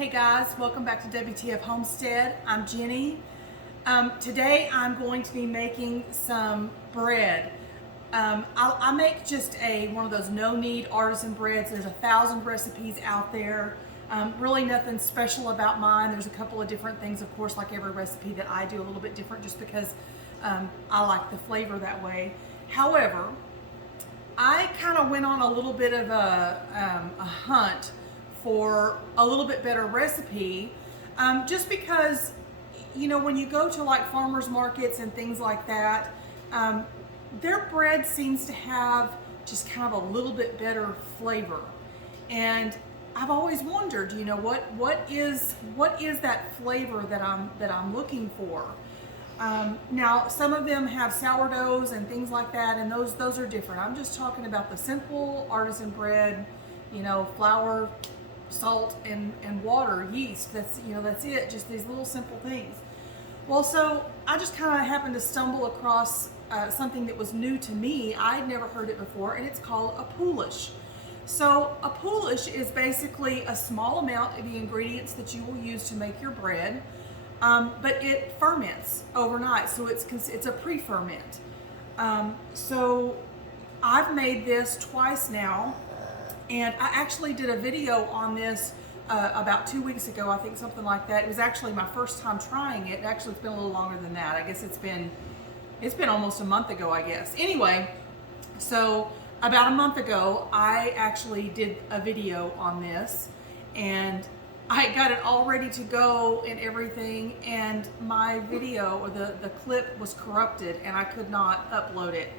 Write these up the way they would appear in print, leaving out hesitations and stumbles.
Hey guys, welcome back to WTF Homestead. I'm Jenny. Today I'm going to be making some bread. I make just one of those no-knead artisan breads. There's 1,000 recipes out there. Really nothing special about mine. There's a couple of different things, of course, like every recipe that I do a little bit different just because I like the flavor that way. However, I kind of went on a little bit of a hunt for a little bit better recipe, just because, you know, when you go to like farmers markets and things like that, their bread seems to have just kind of a little bit better flavor. And I've always wondered, you know, what is that flavor that I'm looking for? Now, some of them have sourdoughs and things like that, and those are different. I'm just talking about the simple artisan bread, you know, flour, salt, and water, yeast. That's it. Just these little simple things. Well, so I just kind of happened to stumble across something that was new to me. I'd never heard it before, and it's called a poolish. So a poolish is basically a small amount of the ingredients that you will use to make your bread. But it ferments overnight, so it's a pre-ferment. So I've made this twice now, and I actually did a video on this about 2 weeks ago, I think, something like that. It was actually my first time trying it. Actually, it's been a little longer than that. I guess it's been almost a month ago, I guess. Anyway, so about a month ago, I actually did a video on this, and I got it all ready to go and everything, and my video, or the clip, was corrupted and I could not upload it.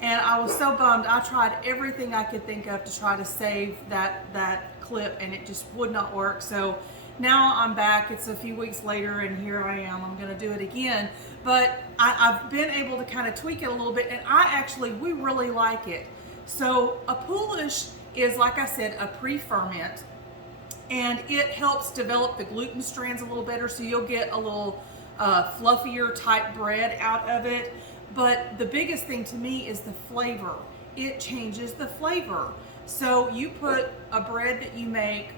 And I was so bummed. I tried everything I could think of to try to save that clip, and it just would not work. So now I'm back. It's a few weeks later, and here I am. I'm going to do it again. But I've been able to kind of tweak it a little bit, and we really like it. So a poolish is, like I said, a pre-ferment. And it helps develop the gluten strands a little better, so you'll get a little fluffier type bread out of it. But the biggest thing to me is the flavor. It changes the flavor. So you put a bread that you make,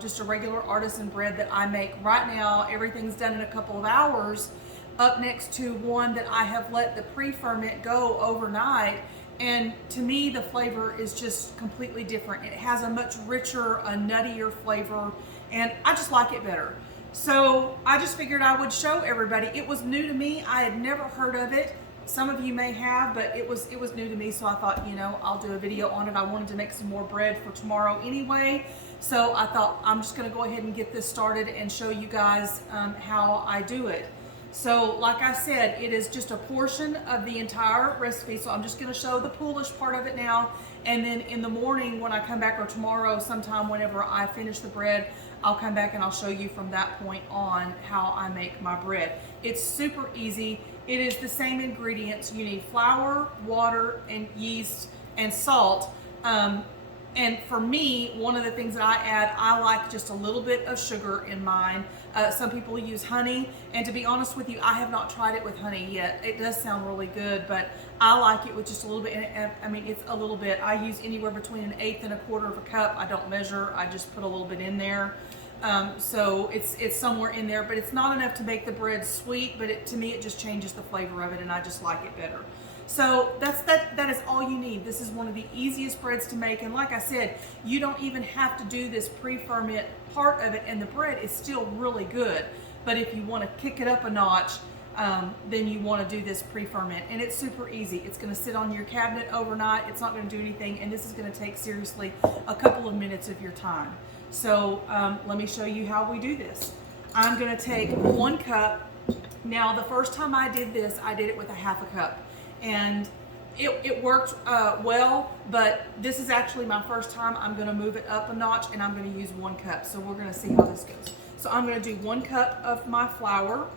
just a regular artisan bread that I make right now, everything's done in a couple of hours, up next to one that I have let the pre-ferment go overnight. And to me, the flavor is just completely different. It has a much richer, a nuttier flavor, and I just like it better. So I just figured I would show everybody. It was new to me. I had never heard of it. Some of you may have, but it was new to me, so I thought, you know, I'll do a video on it. I wanted to make some more bread for tomorrow anyway, so I thought I'm just going to go ahead and get this started and show you guys how I do it. So like I said, it is just a portion of the entire recipe. So I'm just going to show the poolish part of it now. And then in the morning when I come back, or tomorrow sometime whenever I finish the bread, I'll come back and I'll show you from that point on how I make my bread. It's super easy. It is the same ingredients. You need flour, water, and yeast, and salt. And for me, one of the things that I add, I like just a little bit of sugar in mine. Some people use honey, and to be honest with you, I have not tried it with honey yet. It does sound really good, but I like it with just a little bit. And I mean, it's a little bit. I use anywhere between 1/8 and 1/4 of a cup. I don't measure. I just put a little bit in there. So it's somewhere in there, but it's not enough to make the bread sweet. But to me, it just changes the flavor of it, and I just like it better. So that is all you need. This is one of the easiest breads to make, and like I said, you don't even have to do this pre-ferment part of it, and the bread is still really good. But if you want to kick it up a notch, then you want to do this pre-ferment, and it's super easy. It's going to sit on your cabinet overnight. It's not going to do anything, and this is going to take seriously a couple of minutes of your time. So let me show you how we do this. I'm going to take 1 cup. Now, the first time I did this, I did it with 1/2 cup. And it worked well, but this is actually my first time. I'm going to move it up a notch, and I'm going to use 1 cup. So we're going to see how this goes. So I'm going to do 1 cup of my flour.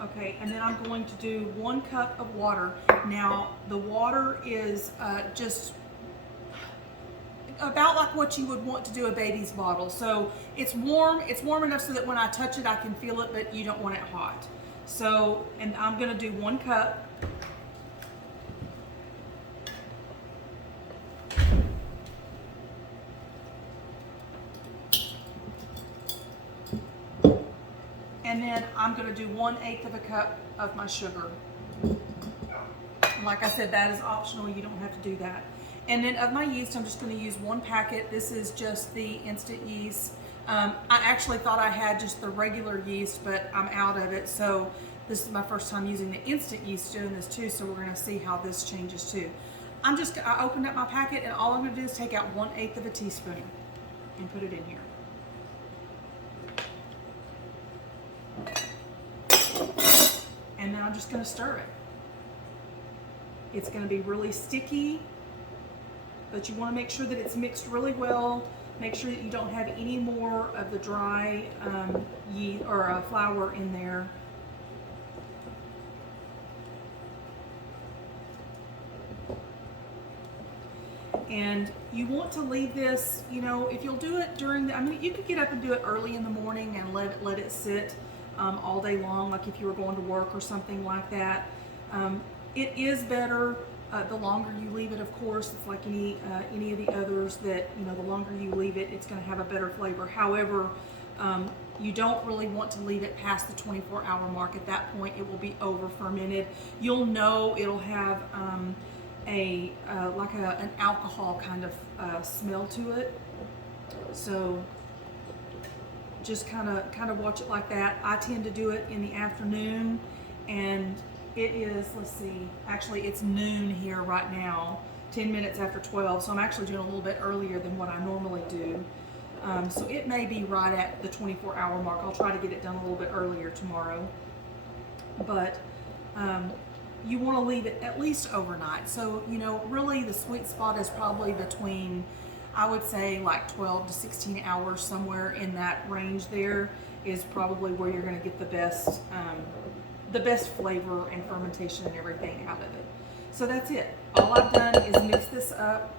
Okay, and then I'm going to do 1 cup of water. Now, the water is just about like what you would want to do a baby's bottle. So it's warm enough so that when I touch it, I can feel it, but you don't want it hot. So, and I'm gonna do 1 cup. And then I'm gonna do 1/8 of a cup of my sugar. And like I said, that is optional, you don't have to do that. And then of my yeast, I'm just gonna use 1 packet. This is just the instant yeast. I actually thought I had just the regular yeast, but I'm out of it. So this is my first time using the instant yeast doing this too, so we're gonna see how this changes too. I opened up my packet, and all I'm gonna do is take out 1/8 of a teaspoon and put it in here. And then I'm just gonna stir it. It's gonna be really sticky, but you wanna make sure that it's mixed really well. Make sure that you don't have any more of the dry yeast or flour in there. And you want to leave this, you know, if you'll do it during the, I mean, you could get up and do it early in the morning and let it sit all day long, like if you were going to work or something like that. It is better the longer you leave it, of course. It's like any of the others that, you know, the longer you leave it, it's going to have a better flavor. However, you don't really want to leave it past the 24-hour mark. At that point, it will be over fermented. You'll know it'll have an alcohol kind of smell to it. So just kind of watch it like that. I tend to do it in the afternoon, and it is, let's see, actually it's noon here right now, 10 minutes after 12, so I'm actually doing a little bit earlier than what I normally do. So it may be right at the 24-hour mark. I'll try to get it done a little bit earlier tomorrow. But you want to leave it at least overnight. So, you know, really the sweet spot is probably between, I would say, like 12 to 16 hours, somewhere in that range there is probably where you're going to get the best flavor and fermentation and everything out of it. So that's it. All I've done is mix this up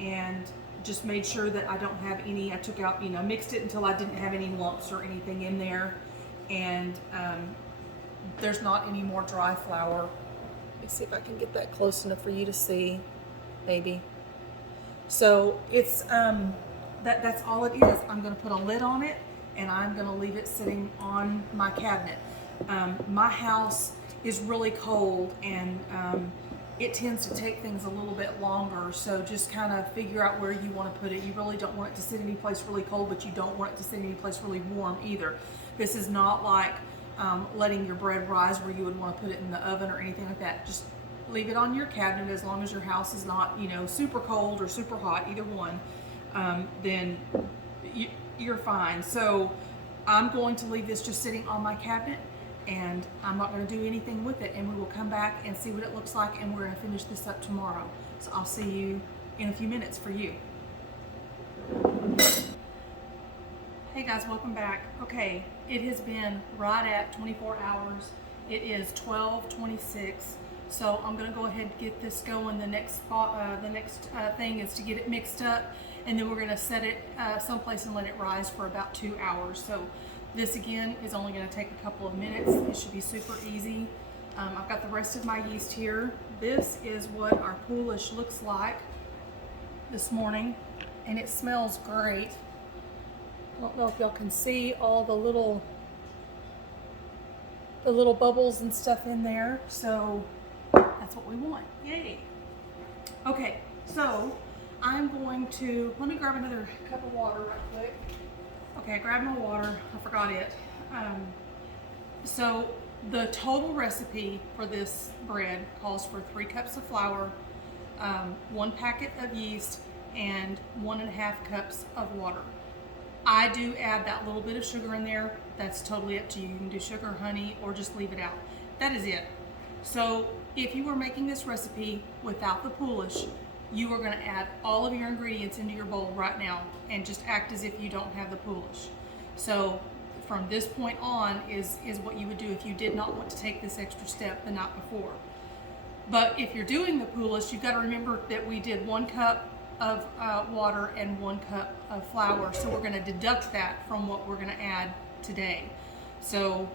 and just made sure that I don't have any, I took out, you know, mixed it until I didn't have any lumps or anything in there. And there's not any more dry flour. Let me see if I can get that close enough for you to see, maybe. So it's, that's all it is. I'm gonna put a lid on it, and I'm gonna leave it sitting on my cabinet. My house is really cold, and it tends to take things a little bit longer, so just kind of figure out where you want to put it. You really don't want it to sit any place really cold, but you don't want it to sit any place really warm either. This is not like letting your bread rise where you would want to put it in the oven or anything like that. Just leave it on your cabinet. As long as your house is not, you know, super cold or super hot, either one, then you're fine. So I'm going to leave this just sitting on my cabinet, and I'm not going to do anything with it, and we will come back and see what it looks like, and we're going to finish this up tomorrow. So I'll see you in a few minutes for you. Hey guys, welcome back. Okay, it has been right at 24 hours. It is 12:26. So I'm going to go ahead and get this going. The next thing is to get it mixed up, and then we're going to set it someplace and let it rise for about 2 hours. So this again is only going to take a couple of minutes. It should be super easy. I've got the rest of my yeast here. This is what our poolish looks like this morning, and it smells great. I don't know if y'all can see all the little bubbles and stuff in there. So that's what we want. Yay. Okay, so I'm going to, let me grab another cup of water right quick. Okay, I grabbed my water. I forgot it. So the total recipe for this bread calls for 3 cups of flour, 1 packet of yeast, and 1.5 cups of water. I do add that little bit of sugar in there. That's totally up to you. You can do sugar, honey, or just leave it out. That is it. So if you were making this recipe without the poolish, you are going to add all of your ingredients into your bowl right now and just act as if you don't have the poolish. So from this point on is what you would do if you did not want to take this extra step the night before. But if you're doing the poolish, you've got to remember that we did 1 cup of water and 1 cup of flour. So we're going to deduct that from what we're going to add today. So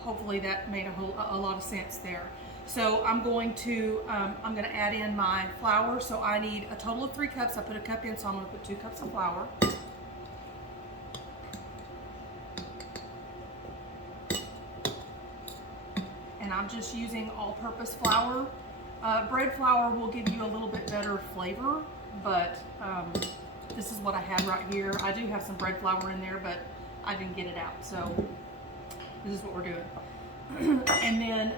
hopefully that made a lot of sense there. So I'm going to add in my flour. So I need a total of 3 cups. I put a cup in, so I'm going to put 2 cups of flour. And I'm just using all-purpose flour. Bread flour will give you a little bit better flavor, but this is what I have right here. I do have some bread flour in there, but I didn't get it out, so this is what we're doing. And then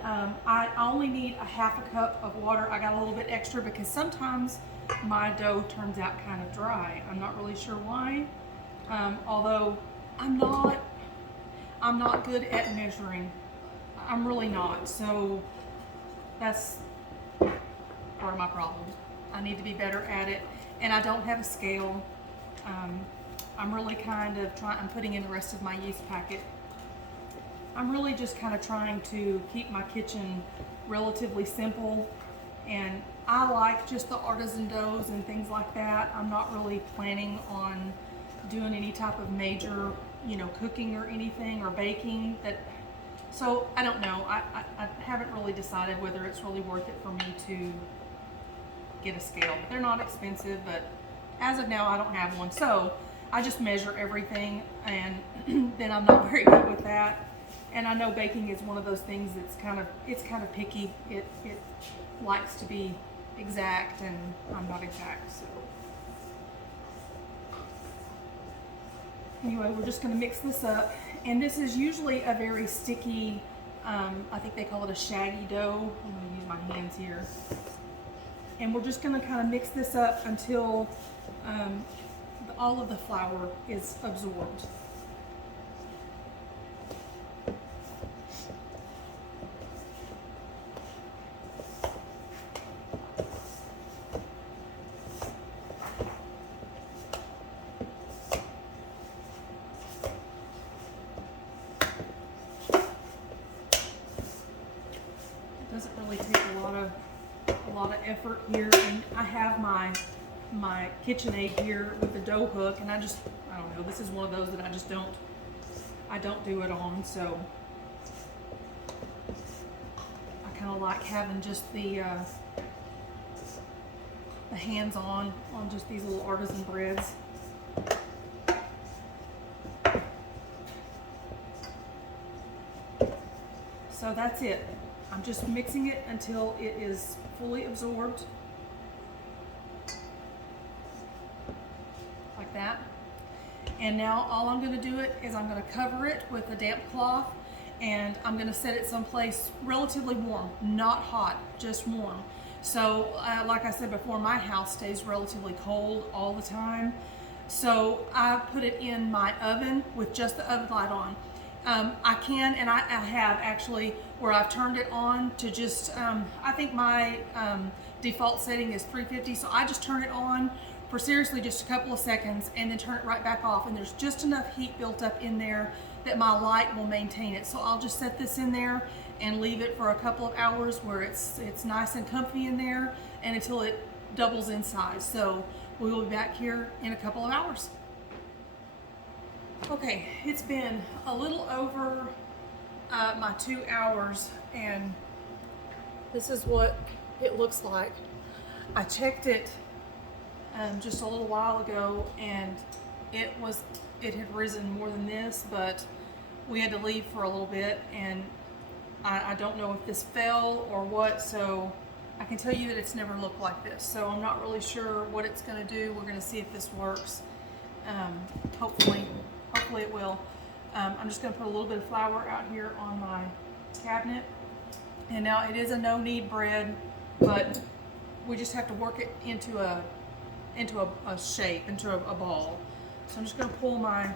I only need a half a cup of water. I got a little bit extra because sometimes my dough turns out kind of dry. I'm not really sure why, although I'm not good at measuring. I'm really not, so that's part of my problem. I need to be better at it, and I don't have a scale. I'm really kind of I'm putting in the rest of my yeast packet. I'm really just kind of trying to keep my kitchen relatively simple, and I like just the artisan doughs and things like that. I'm not really planning on doing any type of major, cooking or anything or baking. So I don't know. I haven't really decided whether it's really worth it for me to get a scale. They're not expensive, but as of now I don't have one. So I just measure everything, and then I'm not very good with that. And I know baking is one of those things that's kind of picky. It likes to be exact, and I'm not exact. So anyway, we're just going to mix this up. And this is usually a very sticky, I think they call it a shaggy dough. I'm going to use my hands here. And we're just going to kind of mix this up until all of the flour is absorbed. Doesn't really take a lot of effort here, and I have my KitchenAid here with the dough hook, and I don't know, this is one of those that I don't do it on, so I kind of like having just the hands on just these little artisan breads. So that's it. I'm just mixing it until it is fully absorbed, like that. And now all I'm going to do is I'm going to cover it with a damp cloth, and I'm going to set it someplace relatively warm, not hot, just warm. So like I said before, my house stays relatively cold all the time. So I put it in my oven with just the oven light on. I can, and I have actually, where I've turned it on to just, I think my default setting is 350, so I just turn it on for seriously just a couple of seconds and then turn it right back off, and there's just enough heat built up in there that my light will maintain it. So I'll just set this in there and leave it for a couple of hours where it's nice and comfy in there, and until it doubles in size. So we will be back here in a couple of hours. Okay, it's been a little over my 2 hours, and this is what it looks like. I checked it just a little while ago, and it had risen more than this, but we had to leave for a little bit, and I don't know if this fell or what, so I can tell you that it's never looked like this. So I'm not really sure what it's going to do. We're going to see if this works. Hopefully it will. I'm just going to put a little bit of flour out here on my cabinet. And now it is a no knead bread, but we just have to work it into a shape, into a ball. So I'm just going to pull my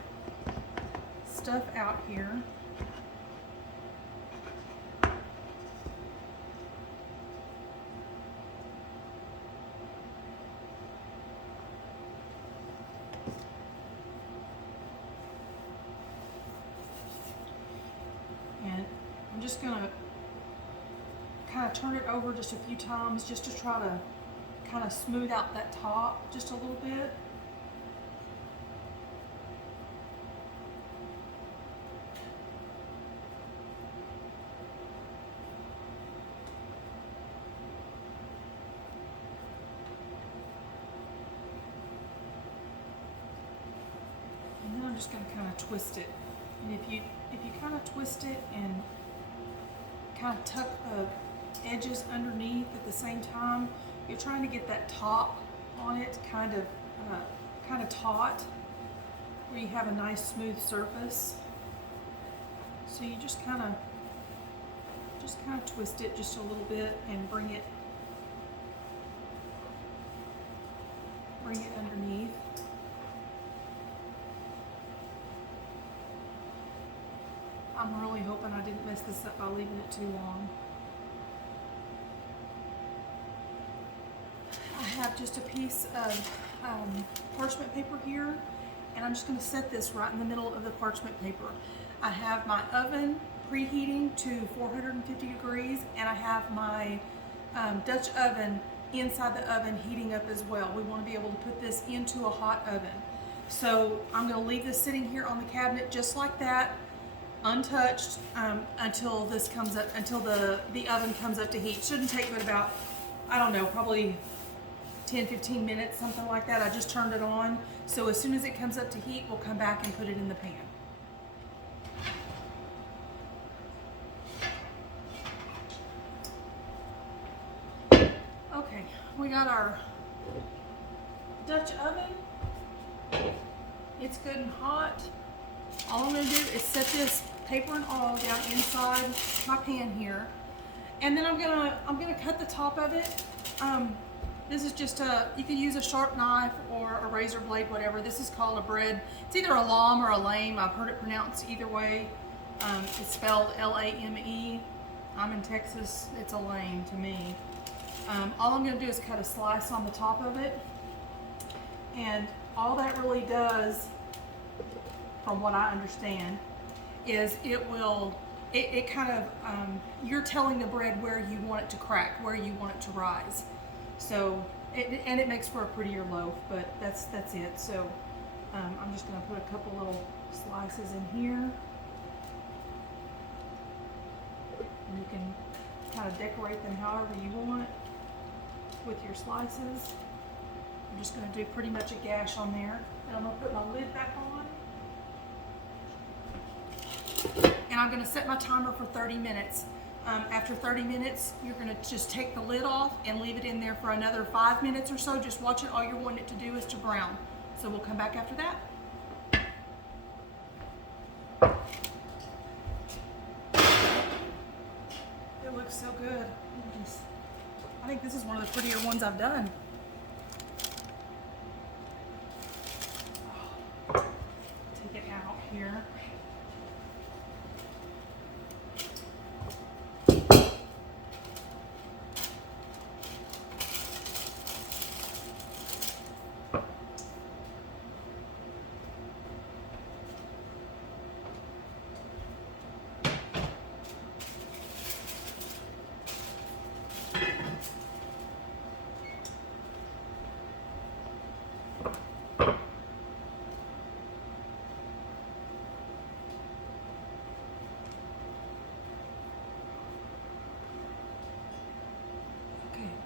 stuff out here. And I'm just going to kind of turn it over just a few times just to try to kind of smooth out that top just a little bit. just going to kind of twist it. And if you kind of twist it and kind of tuck the edges underneath at the same time, you're trying to get that top on it kind of taut, where you have a nice smooth surface. So you just kind of twist it just a little bit and bring it underneath. I'm really hoping I didn't mess this up by leaving it too long. I have just a piece of parchment paper here, and I'm just going to set this right in the middle of the parchment paper. I have my oven preheating to 450 degrees, and I have my Dutch oven inside the oven heating up as well. We want to be able to put this into a hot oven. So I'm going to leave this sitting here on the cabinet just like that, untouched, until this comes up, until the oven comes up to heat. Shouldn't take but about, I don't know, probably 10-15 minutes, something like that. I just turned it on. So as soon as it comes up to heat, we'll come back and put it in the pan. Okay, we got our Dutch oven. It's good and hot. All I'm going to do is set this paper and all down inside my pan here, and then I'm gonna cut the top of it. This is just you can use a sharp knife or a razor blade, whatever. This is called a bread. It's either a lame or a lame. I've heard it pronounced either way. It's spelled L-A-M-E. I'm in Texas. It's a lame to me. All I'm going to do is cut a slice on the top of it, and all that really does, from what I understand, is it kind of, you're telling the bread where you want it to crack, where you want it to rise. So, and it makes for a prettier loaf, but that's it. So I'm just going to put a couple little slices in here, and you can kind of decorate them however you want with your slices. I'm just going to do pretty much a gash on there, and I'm going to put my lid back on, and I'm going to set my timer for 30 minutes. After 30 minutes, you're going to just take the lid off and leave it in there for another 5 minutes or so. Just watch it. All you're wanting it to do is to brown. So we'll come back after that. It looks so good. I think this is one of the prettier ones I've done. Take it out here.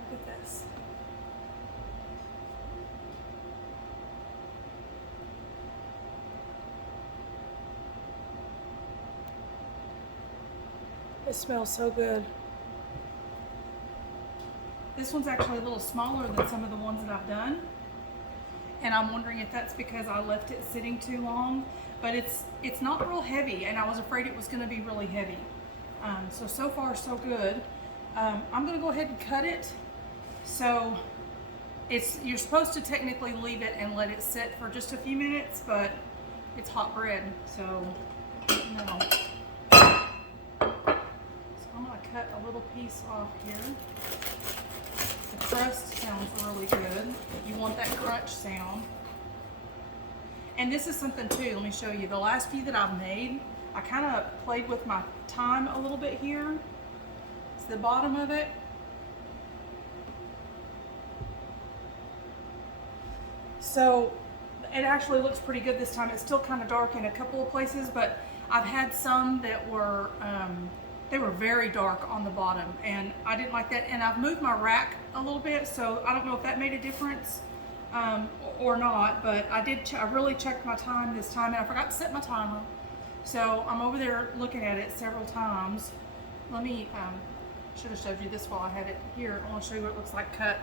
Look at this. It smells so good. This one's actually a little smaller than some of the ones that I've done, and I'm wondering if that's because I left it sitting too long, but it's not real heavy, and I was afraid it was going to be really heavy. So far so good. I'm going to go ahead and cut it. So you're supposed to technically leave it and let it sit for just a few minutes, but it's hot bread, so no. So I'm going to cut a little piece off here. The crust sounds really good. You want that crunch sound. And this is something too, let me show you. The last few that I've made, I kind of played with my time a little bit here. It's the bottom of it. So it actually looks pretty good this time. It's still kind of dark in a couple of places, but I've had some that were, they were very dark on the bottom, and I didn't like that. And I've moved my rack a little bit, so I don't know if that made a difference. or not, but I really checked my time this time, and I forgot to set my timer. So I'm over there looking at it several times. Let me, should have showed you this while I had it here. I want to show you what it looks like cut.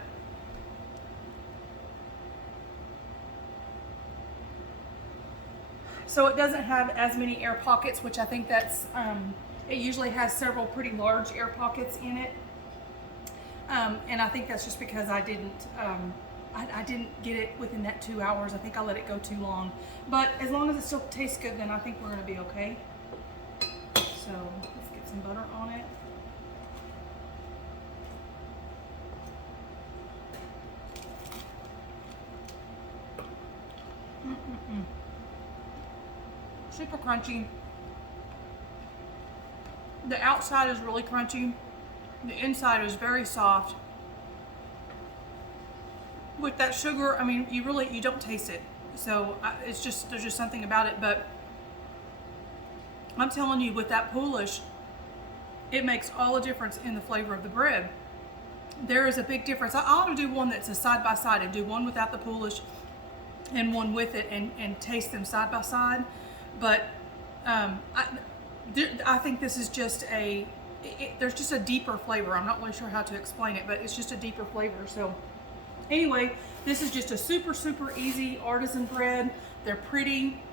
So it doesn't have as many air pockets, which I think that's, it usually has several pretty large air pockets in it. And I think that's just because I didn't get it within that 2 hours. I think I let it go too long. But as long as it still tastes good, then I think we're gonna be okay. So let's get some butter on it. Super crunchy. The outside is really crunchy. The inside is very soft. With that sugar, I mean, you don't taste it. So it's just, there's just something about it. But I'm telling you, with that poolish, it makes all the difference in the flavor of the bread. There is a big difference. I ought to do one that's a side by side and do one without the poolish and one with it and taste them side by side. But I think this is just there's just a deeper flavor. I'm not really sure how to explain it, but it's just a deeper flavor. So anyway, this is just a super, super easy artisan bread. They're pretty.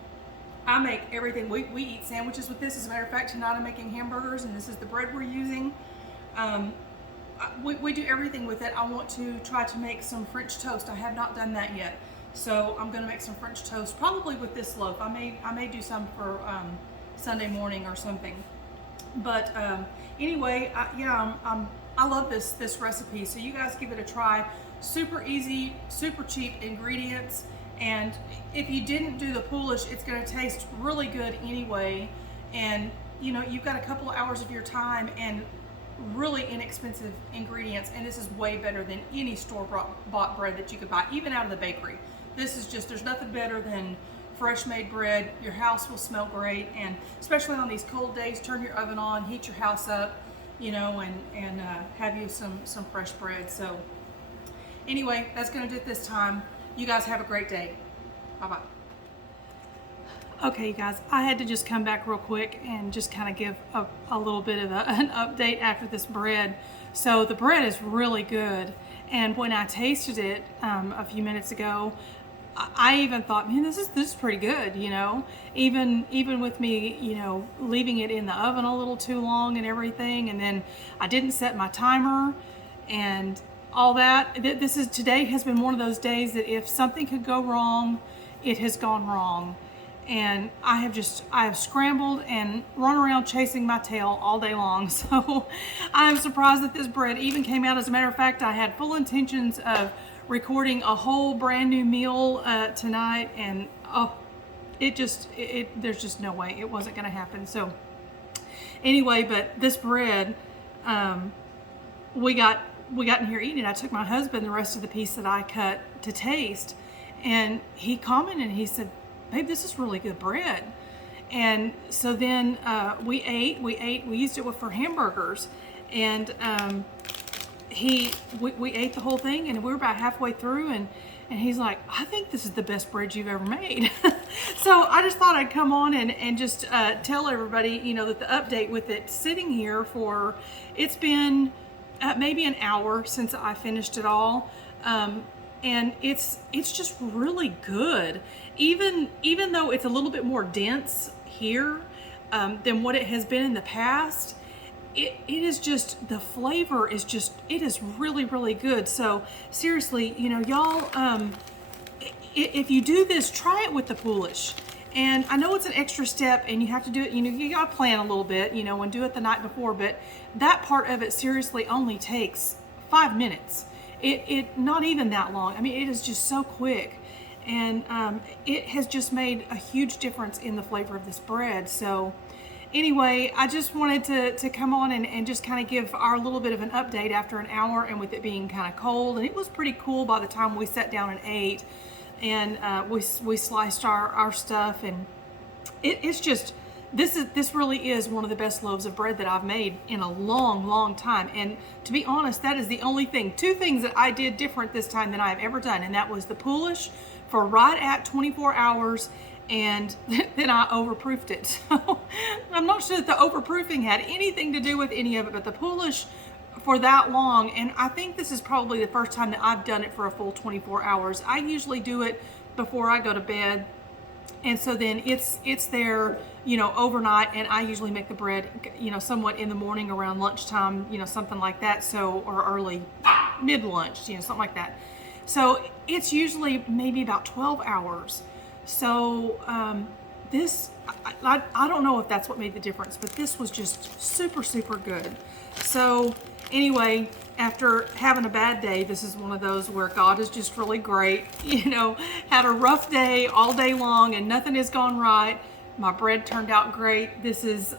I make everything. We eat sandwiches with this. As a matter of fact, tonight I'm making hamburgers, and this is the bread we're using. We do everything with it. I want to try to make some French toast. I have not done that yet. So I'm going to make some French toast, probably with this loaf. I may do some for Sunday morning or something. But anyway, I love this recipe. So you guys give it a try. Super easy, super cheap ingredients. And if you didn't do the poolish, it's going to taste really good anyway. And you know, you've got a couple of hours of your time and really inexpensive ingredients. And this is way better than any store-bought bread that you could buy, even out of the bakery. This is just, there's nothing better than fresh made bread. Your house will smell great, and especially on these cold days, turn your oven on, heat your house up, you know, and have you some fresh bread. So anyway, that's gonna do it this time. You guys have a great day. Bye-bye. Okay, you guys, I had to just come back real quick and just kind of give a little bit of an update after this bread. So the bread is really good, and when I tasted it a few minutes ago, I even thought, man, this is pretty good, you know. Even with me, you know, leaving it in the oven a little too long and everything, and then I didn't set my timer and all that. Today has been one of those days that if something could go wrong, it has gone wrong. And I have scrambled and run around chasing my tail all day long. So I'm surprised that this bread even came out. As a matter of fact, I had full intentions of recording a whole brand new meal tonight, and there's just no way it wasn't going to happen. So anyway, but this bread, we got in here eating it. I took my husband the rest of the piece that I cut to taste, and he commented and he said, "Babe, this is really good bread." And so then we used it for hamburgers, and we ate the whole thing, and we were about halfway through, and he's like, "I think this is the best bread you've ever made." So I just thought I'd come on and just tell everybody, you know, that the update with it sitting here for, it's been maybe an hour since I finished it all. And it's just really good. Even though it's a little bit more dense here than what it has been in the past, it is just, the flavor is just, it is really, really good. So seriously, you know, y'all, if you do this, try it with the poolish. And I know it's an extra step and you have to do it, you know, you gotta plan a little bit, you know, and do it the night before, but that part of it seriously only takes 5 minutes. It not even that long. I mean, it is just so quick, and it has just made a huge difference in the flavor of this bread. So anyway, I just wanted to come on and just kind of give our little bit of an update after an hour, and with it being kind of cold, and it was pretty cool by the time we sat down and ate, and we sliced our stuff, and it's just this really is one of the best loaves of bread that I've made in a long time. And to be honest, that is the only thing, two things that I did different this time than I've ever done. And that was the poolish for right at 24 hours. And then I overproofed it. So I'm not sure that the overproofing had anything to do with any of it, but the poolish for that long. And I think this is probably the first time that I've done it for a full 24 hours. I usually do it before I go to bed. And so then it's there, overnight, and I usually make the bread, somewhat in the morning around lunchtime, something like that. So, or early mid-lunch, something like that. So it's usually maybe about 12 hours. So this, I don't know if that's what made the difference, but this was just super, super good. So anyway, after having a bad day, this is one of those where God is just really great. Had a rough day all day long and nothing has gone right. My bread turned out great. This is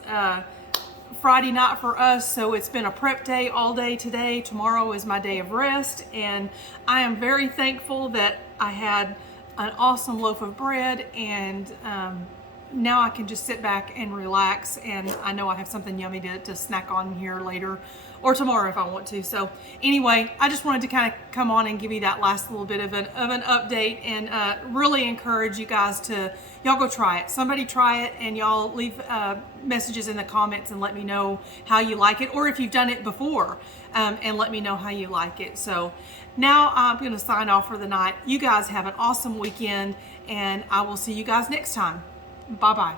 Friday night for us, so it's been a prep day all day today. Tomorrow is my day of rest, and I am very thankful that I had an awesome loaf of bread, and now I can just sit back and relax, and I know I have something yummy to snack on here later or tomorrow if I want to. So anyway, I just wanted to kind of come on and give you that last little bit of an update, and really encourage you guys to, y'all go try it. Somebody try it, and y'all leave messages in the comments and let me know how you like it, or if you've done it before, and let me know how you like it. So now I'm going to sign off for the night. You guys have an awesome weekend, and I will see you guys next time. Bye-bye.